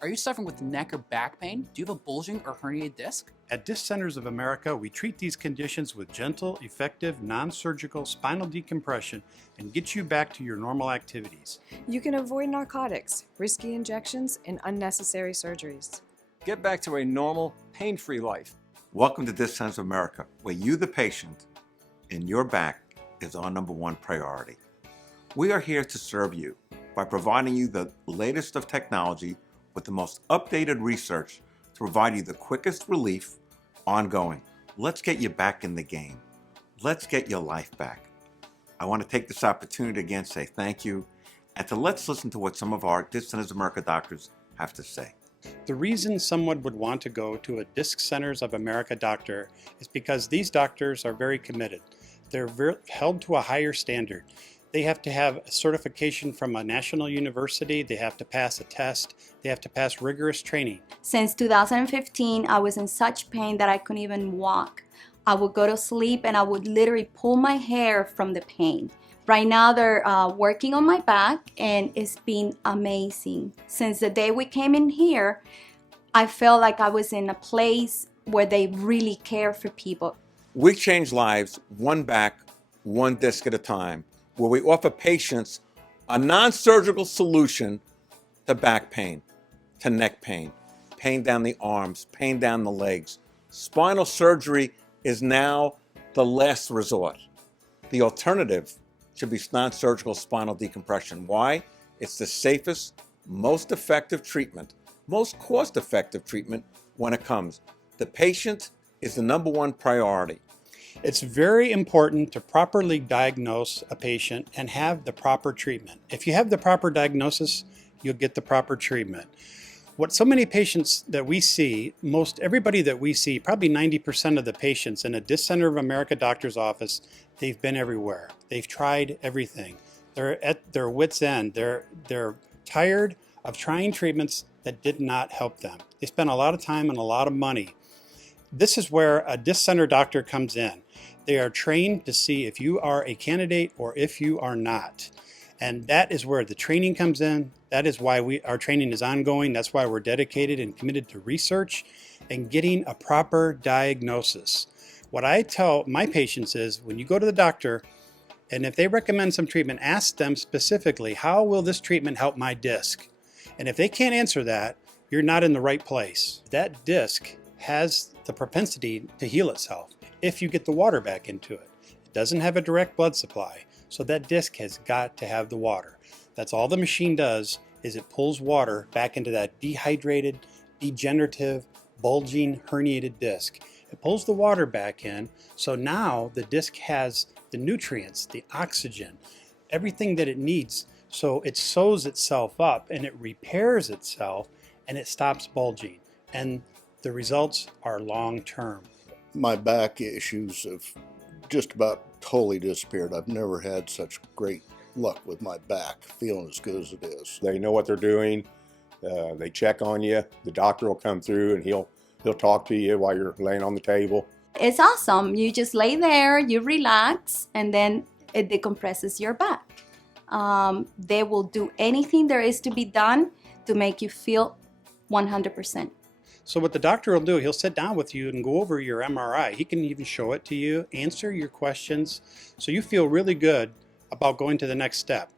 Are you suffering with neck or back pain? Do you have a bulging or herniated disc? At Disc Centers of America, we treat these conditions with gentle, effective, non-surgical spinal decompression and get you back to your normal activities. You can avoid narcotics, risky injections, and unnecessary surgeries. Get back to a normal, pain-free life. Welcome to Disc Centers of America, where you, the patient, and your back is our #1 priority. We are here to serve you by providing you the latest of technology with the most updated research to provide you the quickest relief ongoing. Let's get you back in the game. Let's get your life back. I want to take this opportunity to again say thank you and to let's listen to what some of our Disc Centers of America doctors have to say. The reason someone would want to go to a Disc Centers of America doctor is because these doctors are very committed. They're held to a higher standard. They have to have a certification from a national university. They have to pass a test. They have to pass rigorous training. Since 2015, I was in such pain that I couldn't even walk. I would go to sleep and I would literally pull my hair from the pain. Right now they're working on my back and it's been amazing. Since the day we came in here, I felt like I was in a place where they really care for people. We change lives one back, one disc at a time, where we offer patients a non-surgical solution to back pain, to neck pain, pain down the arms, pain down the legs. Spinal surgery is now the last resort. The alternative should be non-surgical spinal decompression. Why? It's the safest, most effective treatment, most cost-effective treatment when it comes. The patient is the #1 priority. It's very important to properly diagnose a patient and have the proper treatment. If you have the proper diagnosis, you'll get the proper treatment. What so many patients that we see, most everybody that we see, probably 90% of the patients in a Disc Center of America doctor's office, they've been everywhere. They've tried everything. They're at their wits' end. They're tired of trying treatments that did not help them. They spent a lot of time and a lot of money. This is where a Disc Center doctor comes in. They are trained to see if you are a candidate or if you are not. And that is where the training comes in. That is why our training is ongoing. That's why we're dedicated and committed to research and getting a proper diagnosis. What I tell my patients is when you go to the doctor and if they recommend some treatment, ask them specifically, how will this treatment help my disc? And if they can't answer that, you're not in the right place. That disc has the propensity to heal itself if you get the water back into it. It doesn't have a direct blood supply, so that disc has got to have the water. That's all the machine does, is it pulls water back into that dehydrated, degenerative, bulging, herniated disc. It pulls the water back in, so now the disc has the nutrients, the oxygen, everything that it needs, so it sews itself up and it repairs itself and it stops bulging. And the results are long-term. My back issues have just about totally disappeared. I've never had such great luck with my back, feeling as good as it is. They know what they're doing. They check on you. The doctor will come through and he'll talk to you while you're laying on the table. It's awesome. You just lay there, you relax, and then it decompresses your back. They will do anything there is to be done to make you feel 100%. So what the doctor will do, he'll sit down with you and go over your MRI. He can even show it to you, answer your questions, so you feel really good about going to the next step.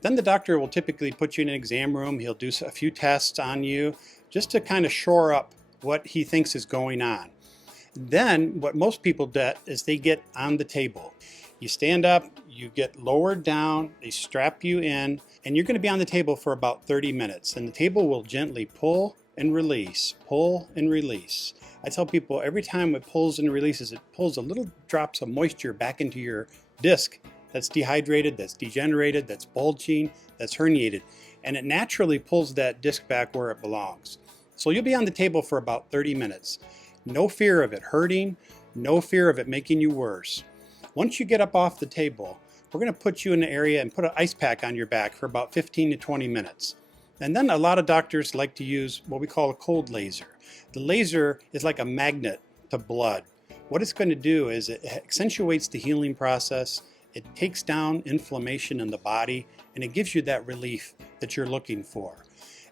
Then the doctor will typically put you in an exam room. He'll do a few tests on you just to kind of shore up what he thinks is going on. Then what most people do is they get on the table. You stand up, you get lowered down, they strap you in, and you're going to be on the table for about 30 minutes. And the table will gently pull and release, pull and release. I tell people every time it pulls and releases, it pulls a little drops of moisture back into your disc that's dehydrated, that's degenerated, that's bulging, that's herniated. And it naturally pulls that disc back where it belongs. So you'll be on the table for about 30 minutes. No fear of it hurting, no fear of it making you worse. Once you get up off the table, we're going to put you in an area and put an ice pack on your back for about 15 to 20 minutes. And then a lot of doctors like to use what we call a cold laser. The laser is like a magnet to blood. What it's going to do is it accentuates the healing process, it takes down inflammation in the body, and it gives you that relief that you're looking for.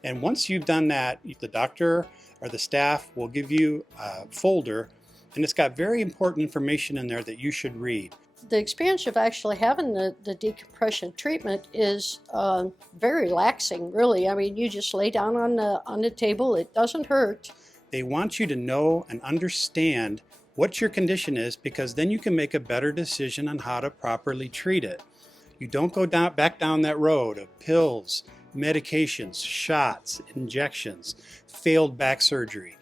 And once you've done that, the doctor or the staff will give you a folder, and it's got very important information in there that you should read. The experience of actually having the decompression treatment is very relaxing, really. I mean, you just lay down on the table. It doesn't hurt. They want you to know and understand what your condition is, because then you can make a better decision on how to properly treat it. You don't go back down that road of pills, medications, shots, injections, failed back surgery.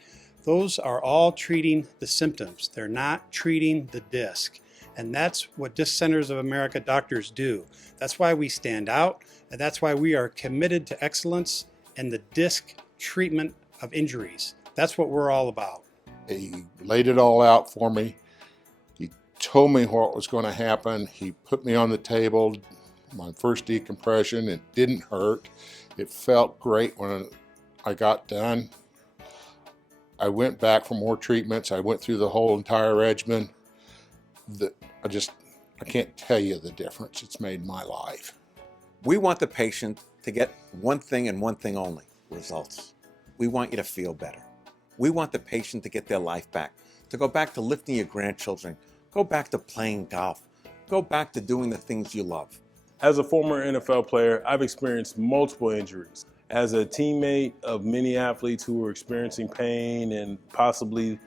Those are all treating the symptoms. They're not treating the disc. And that's what Disc Centers of America doctors do. That's why we stand out, and that's why we are committed to excellence in the disc treatment of injuries. That's what we're all about. He laid it all out for me. He told me what was going to happen. He put me on the table, my first decompression. It didn't hurt. It felt great when I got done. I went back for more treatments. I went through the whole entire regimen. I can't tell you the difference it's made in my life. We want the patient to get one thing and one thing only, results. We want you to feel better. We want the patient to get their life back, to go back to lifting your grandchildren, go back to playing golf, go back to doing the things you love. As a former NFL player, I've experienced multiple injuries. As a teammate of many athletes who were experiencing pain and possibly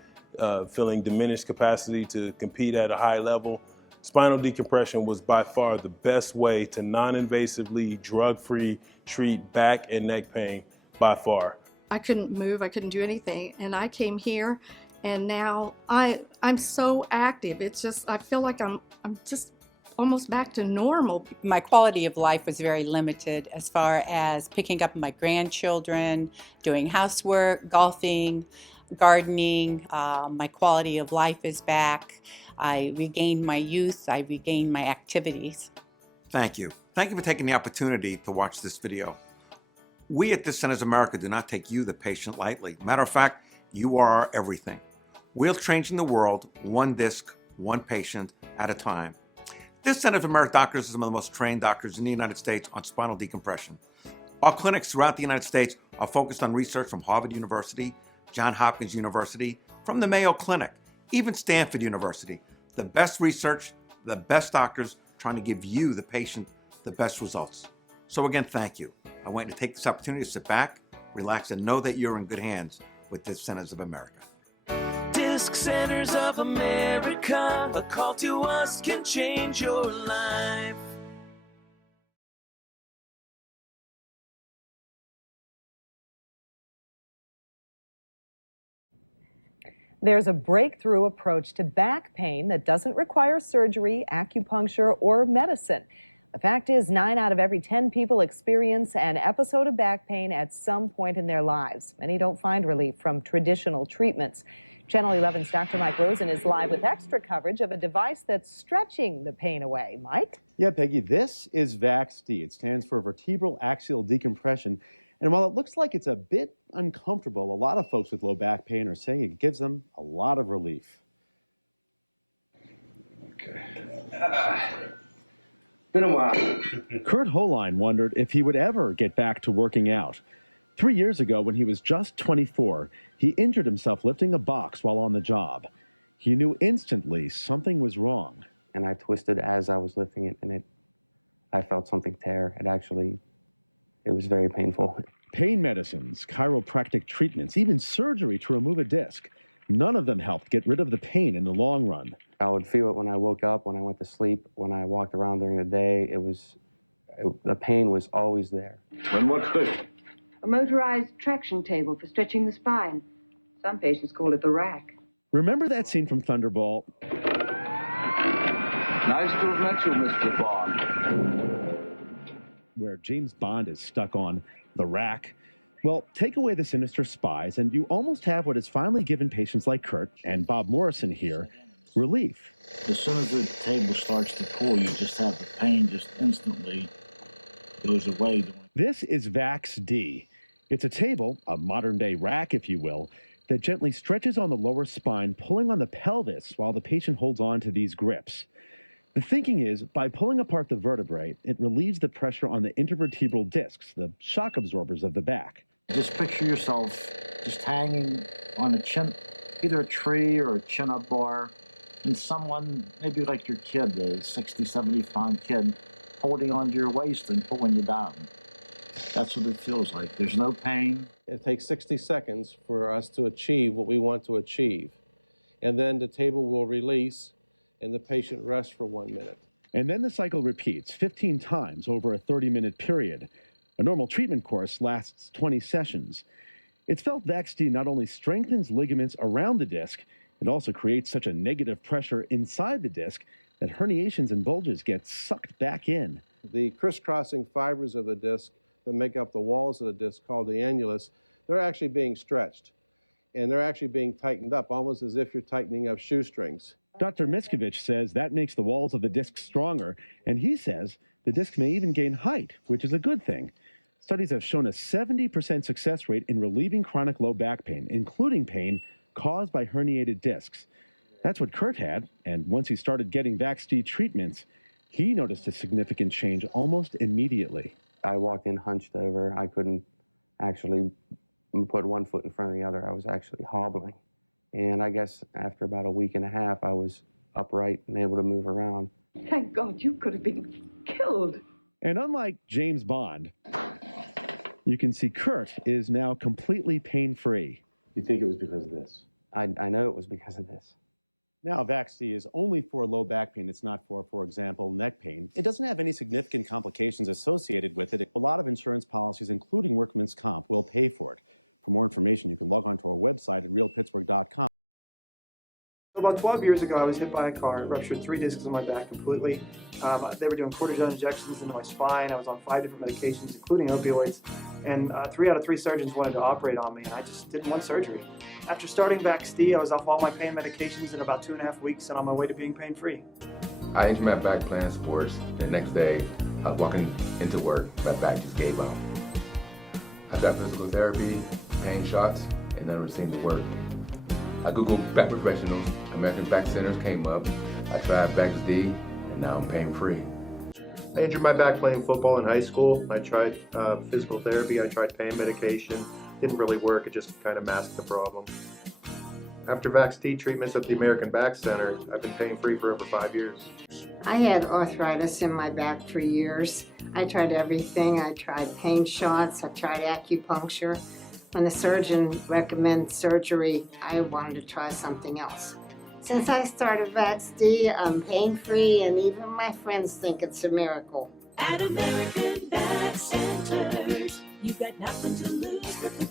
feeling diminished capacity to compete at a high level, spinal decompression was by far the best way to non-invasively, drug-free treat back and neck pain by far. I couldn't move, I couldn't do anything, and I came here, and now I'm so active. It's just, I feel like I'm just almost back to normal. My quality of life was very limited as far as picking up my grandchildren, doing housework, golfing, gardening. My quality of life is back. I regained my youth, I regained my activities. Thank you. Thank you for taking the opportunity to watch this video. We at Disc Centers of America do not take you, the patient, lightly. Matter of fact, you are our everything. We're changing the world, one disc, one patient at a time. Disc Centers of America doctors are some of the most trained doctors in the United States on spinal decompression. Our clinics throughout the United States are focused on research from Harvard University, Johns Hopkins University, from the Mayo Clinic, even Stanford University. The best research, the best doctors trying to give you, the patient, the best results. So again, thank you. I want you to take this opportunity to sit back, relax, and know that you're in good hands with Disc Centers of America. Disc Centers of America, a call to us can change your life. There's a breakthrough approach to back pain that doesn't require surgery, acupuncture, or medicine. The fact is, 9 out of every 10 people experience an episode of back pain at some point in their lives. Many don't find relief from traditional treatments. Channel 11's Dr. Mike Rosen is live with extra coverage of a device that's stretching the pain away. Mike? Yeah, Peggy, this is VAX-D. It stands for vertebral axial decompression. And while it looks like it's a bit uncomfortable, a lot of folks with low back pain are saying it gives them a lot of relief. Okay. Been a while. Kurt Holine wondered if he would ever get back to working out. 3 years ago, when he was just 24, he injured himself lifting a box while on the job. He knew instantly something was wrong. And I twisted as I was lifting it, and I felt something tear. It was very painful. Pain medicines, chiropractic treatments, even surgery to remove a disc. None of them helped get rid of the pain in the long run. I would feel it when I woke up, when I went to sleep, when I walked around during the day. The pain was always there. And what's this? A motorized traction table for stretching the spine. Some patients call it the rack. Remember that scene from Thunderball? Nice to have met you, Mr. Bond. Where James Bond is stuck on the rack. Well, take away the sinister spies, and you almost have what has finally given patients like Kurt and Bob Morrison here relief. As soon as the table starts to pull, you just have the pain just instantly goes away. This is VAX-D. It's a table, a modern-day rack, if you will, that gently stretches on the lower spine, pulling on the pelvis while the patient holds on to these grips. The thinking is, by pulling apart the vertebrae, it relieves the pressure on the intervertebral discs, the shock absorbers of the back. Just picture yourself just hanging on a chin, either a tree or a chin-up bar, and someone, maybe like your kid, a 60, 70-pound kid, holding onto your waist and pulling you down. That's what it feels like. There's no pain. It takes 60 seconds for us to achieve what we want to achieve. And then the table will release and the patient rests for 1 minute. And then the cycle repeats 15 times over a 30-minute period. A normal treatment course lasts 20 sessions. It's felt VAX-D not only strengthens ligaments around the disc, it also creates such a negative pressure inside the disc that herniations and bulges get sucked back in. The crisscrossing fibers of the disc that make up the walls of the disc, called the annulus, they're actually being stretched. And they're actually being tightened up, almost as if you're tightening up shoestrings. Dr. Miskovich says that makes the walls of the disc stronger, and he says the disc may even gain height, which is a good thing. Studies have shown a 70% success rate in relieving chronic low back pain, including pain caused by herniated discs. That's what Kurt had, and once he started getting VAX-D treatments, he noticed a significant change almost immediately. I walked in hunched over. I couldn't actually put one foot in front of the other. I was actually hobbling. And I guess after about a week and a half, I was upright and able to move around. Thank God, you could have been killed. And unlike James Bond, you can see Kurt is now completely pain-free. You think it was because of this? I know it was because of this. Now, VAX-D is only for low back pain. It's not for example, neck pain. It doesn't have any significant complications associated with it. A lot of insurance policies, including workman's comp, will pay for it. For more information, you can log on to our website at realpittsburgh.com. About 12 years ago, I was hit by a car. It ruptured 3 discs in my back completely. They were doing cortisone injections into my spine. I was on 5 different medications, including opioids. And 3 out of 3 surgeons wanted to operate on me, and I just didn't want surgery. After starting VAX-D, I was off all my pain medications in about 2.5 weeks and on my way to being pain-free. I injured my back playing sports. The next day, I was walking into work. My back just gave out. I tried physical therapy, pain shots, and none of it seemed to work. I Googled back professionals, American Back Centers came up. I tried VAX-D, and now I'm pain-free. I injured my back playing football in high school. I tried physical therapy, I tried pain medication. Didn't really work, it just kind of masked the problem. After VAX-D treatments at the American Back Center, I've been pain-free for over 5 years. I had arthritis in my back for years. I tried everything. I tried pain shots, I tried acupuncture. When the surgeon recommended surgery, I wanted to try something else. Since I started VAX-D, I'm pain-free, and even my friends think it's a miracle. At American Back Centers, you got nothing to lose but the